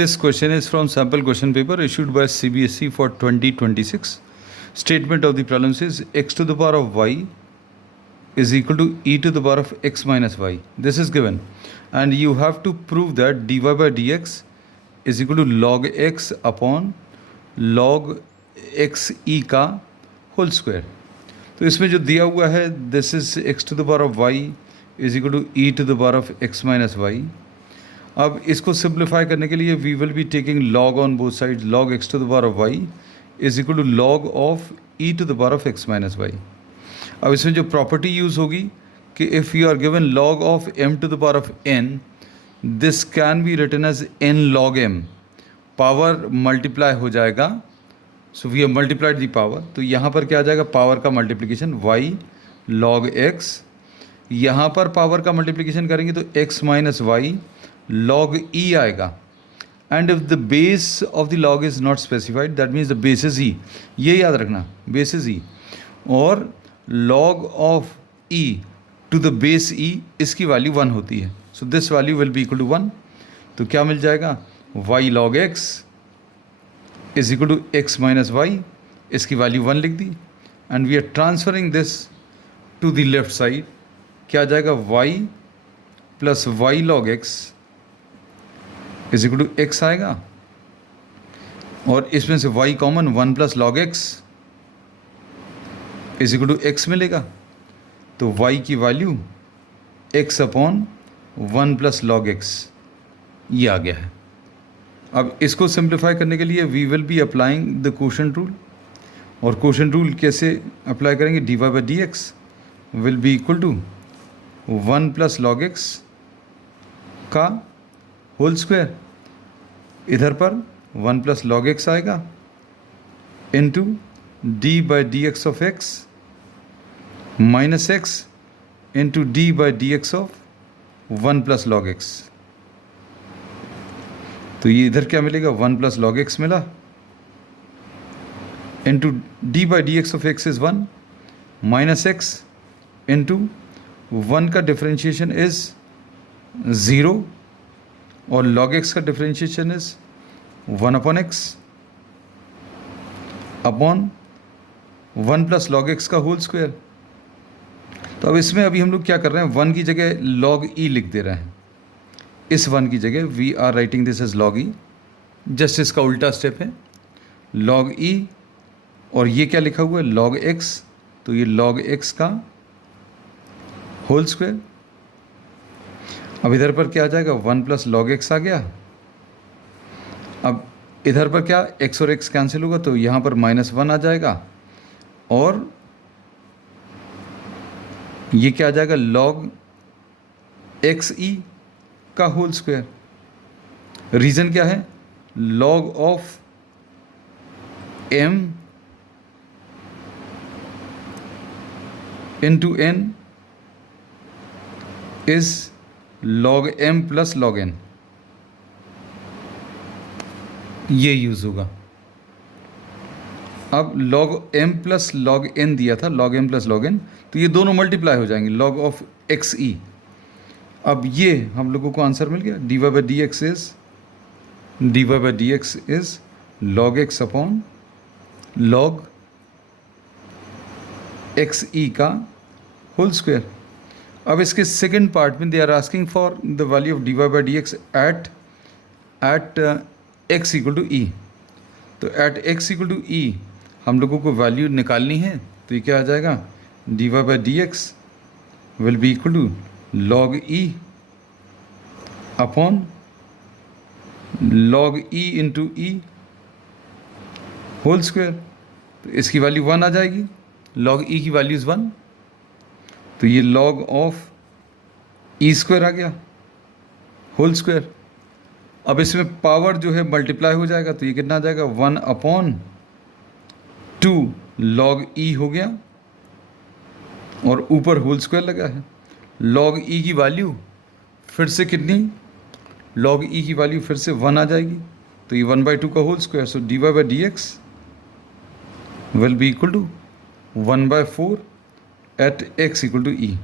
This question is from sample question paper issued by CBSE for 2026. Statement of the problem says x to the power of y is equal to e to the power of x minus y. This is given, and you have to prove that dy by dx is equal to log x upon log x e का whole square. तो इसमें जो दिया हुआ है this is x to the power of y is equal to e to the power of x minus y. अब इसको simplify करने के लिए we will be taking log on both side. Log x to the power of y is equal to log of e to the power of x minus y. अब इसमें जो property use होगी कि if you are given log of m to the power of n, this can be written as n log m. Power multiply हो जाएगा, so we have multiplied the power. तो यहाँ पर क्या आ जाएगा, पावर का मल्टीप्लिकेशन y log x. यहाँ पर पावर का मल्टीप्लिकेशन करेंगे तो x minus y log e आएगा. And if the base of the log is not specified that means the base is e. ये याद रखना, बेस इज e. और log of e to the base e इसकी value 1 होती है. So this value will be equal to 1. तो क्या मिल जाएगा, y log x is equal to x minus y. इसकी वैल्यू 1 लिख दी and we are transferring this to the left side. क्या आ जाएगा, y plus y log x is equal to x आएगा. और इसमें से y common 1 plus log x is equal to x मिलेगा. तो y की value x upon 1 plus log x ये आ गया है. अब इसको सिंप्लीफाई करने के लिए we will be applying the quotient rule. और क्वोशंट रूल कैसे अप्लाई करेंगे, d y by d x will be equal to 1 plus log x का होल स्क्वायर. इधर पर 1 प्लस log x आएगा into d by d x of x minus x into d by d x of 1 plus log x. तो ये इधर क्या मिलेगा, 1 plus log x मिला into d by d x of x is 1 minus x into 1 का differentiation is 0 और log x का differentiation is 1 upon x upon 1 plus log x का होल स्क्वायर. तो अब इसमें अभी हम लोग क्या कर रहे हैं, 1 की जगह log e लिख दे रहे हैं. इस 1 की जगह we are writing this as log e. Just इसका उल्टा स्टेप है, log e और ये क्या लिखा हुआ है, log x. तो ये log x का होल स्क्वायर. अब इधर पर क्या आ जाएगा, 1 प्लस log x आ गया. अब इधर पर क्या, x और x कैंसिल होगा तो यहाँ पर -1 आ जाएगा. और ये क्या आ जाएगा, log x e का होल स्क्वायर. रीज़न क्या है, log of m into n is log m plus log n. ये यूज़ होगा. अब log m plus log n दिया था, log m plus log n, तो ये दोनों मल्टीप्लाई हो जाएंगे, log ऑफ x e. अब ये हम लोगों को आंसर मिल गया, d y by d x is log x अपॉन log x e का होल स्क्वायर. अब इसके सेकेंड पार्ट में they are asking for the value of d y by d x at x equal to e. तो at x equal to e हम लोगों को value निकालनी है. तो ये क्या आ जाएगा, d y by d x will be equal to log e upon log e into e whole square. तो इसकी वैल्यू 1 आ जाएगी, log e की वैल्यू इज़ 1. तो ये log ऑफ e स्क्वायर आ गया होल स्क्वायर. अब इसमें पावर जो है मल्टीप्लाई हो जाएगा तो ये कितना आ जाएगा, 1 अपॉन 2 log e हो गया और ऊपर होल स्क्वायर लगा है. log e की वैल्यू फिर से कितनी, log e की वैल्यू फिर से 1 आ जाएगी. तो ये 1/2 का whole square. So d y by d x will be equal to 1/4 at x equal to E.